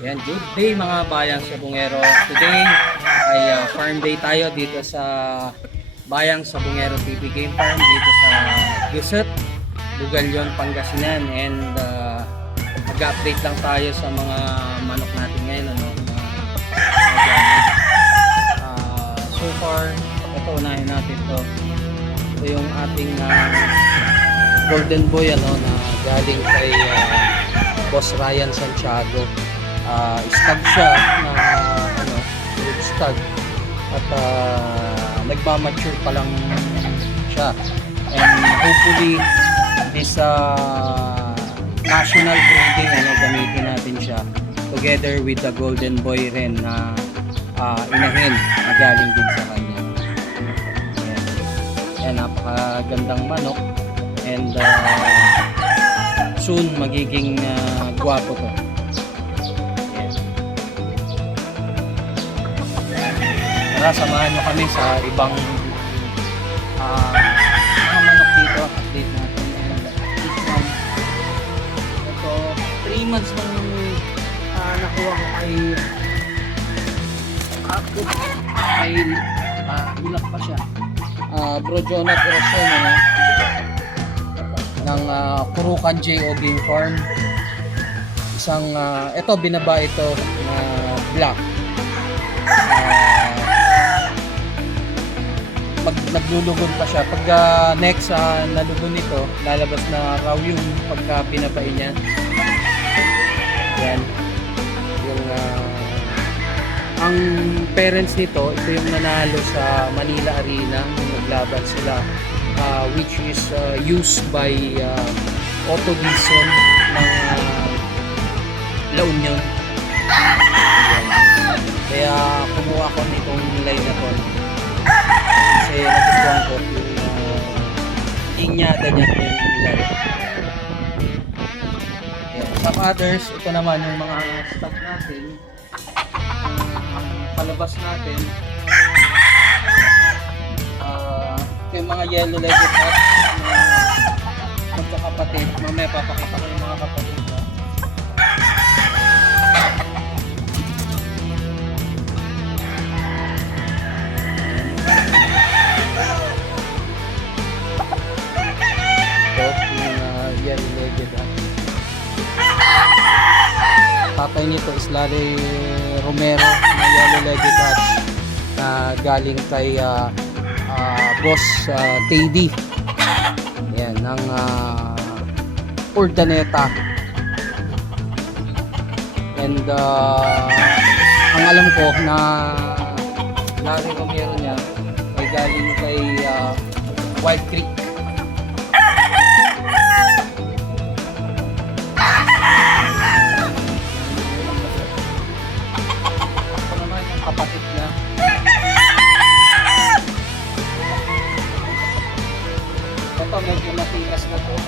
Yan, good day mga bayang Sabungero. Today ay farm day tayo dito sa Bayang Sabungero TV Game Farm dito sa Gusut, Bugalyon, Pangasinan. And mag-update lang tayo sa mga manok natin ngayon. So far, ito unahin natin to. Ito yung ating golden boy na galing kay Boss Ryan Santiago. Stag siya na good stag at nagmamature pa lang siya, and hopefully this national breeding gamitin natin siya together with the golden boy rin na inahin na galing din sa kanya. Yan, napakagandang manok, and soon magiging gwapo to. Tara, samahan nyo kami sa ibang mga manok dito. Update natin. This one, ito 3 months nang nakuha ko kay ulak pa siya. Bro Jonat Orson ng Kurukan J.O. Game Farm. Isang ito binaba ito na black. Pag naglulugon pa siya, pag next nalugon nito, lalabas na raw yung pagka pinapain niya. Yan yung ang parents nito, ito yung nanalo sa Manila Arena nung naglaban sila, which is used by Otto Dizon ng La Union. Kaya kumuha ko nitong line na to kasi nagustuhan ko yung linyada niya yung line. Some others, ito naman yung mga stock natin, palabas natin, yung mga yellow legged hats, magkakapatid. Mamaya papakita ko yung mga kapatid ko. Tatay nito is Larry Romero na yellow-legged hats na galing kay Boss Teddy. Yan, ng Urdaneta. And ang alam ko na Larry Romero niya ay galing kay Wild Creek. Kapatid na. Ito medyo matigas na to.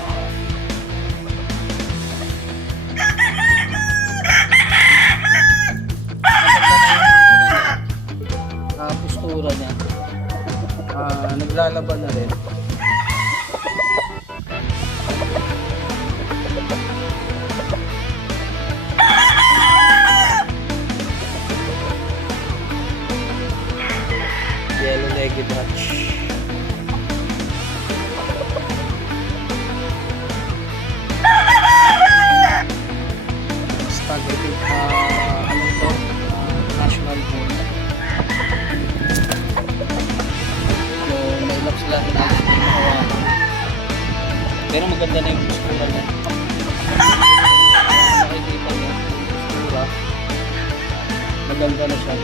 Postura niya. Naglalaban na rin. Yellow-legged hatch. Stag ito, ano to? National Board. So, may lap sila na hawakan. Pero maganda na yung postura niya. Nakikita niyo yung postura. Maganda na siya.